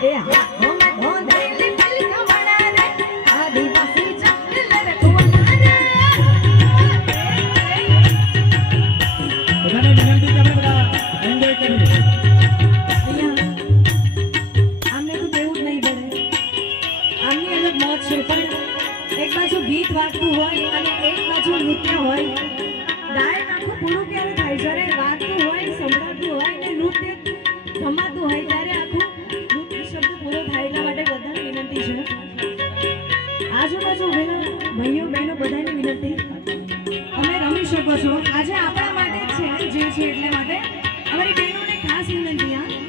એ હા હોમે ધોંધેલી ફિલ્મ વણા રે આદિવાસી જંગલ રખવાના રે બધાને વિનંતી છે આપણે બધા એન્જોય કરીએ આમને તો દેવું જ નહીં પડે આમની અલગ મોજ છે પણ એક બાજુ ગીત વાગતું હોય અને એક બાજુ નૃત્ય હોય ગાયન આખું પૂરું ક્યારે થાય જ્યારે વાગતું હોય સંભળાતું હોય ને નૃત્ય ગમાતું હોય ત્યારે આખું નૃત્ય શબ્દ પૂરો થાય એટલા માટે બધાને વિનંતી છે આજુબાજુ ઉભેલા ભાઈઓ બહેનો બધાને વિનંતી તમે રમી શકો છો આજે આપણા માટે જ છે જે છે એટલે માટે અમારી બહેનોને ખાસ વિનંતી આ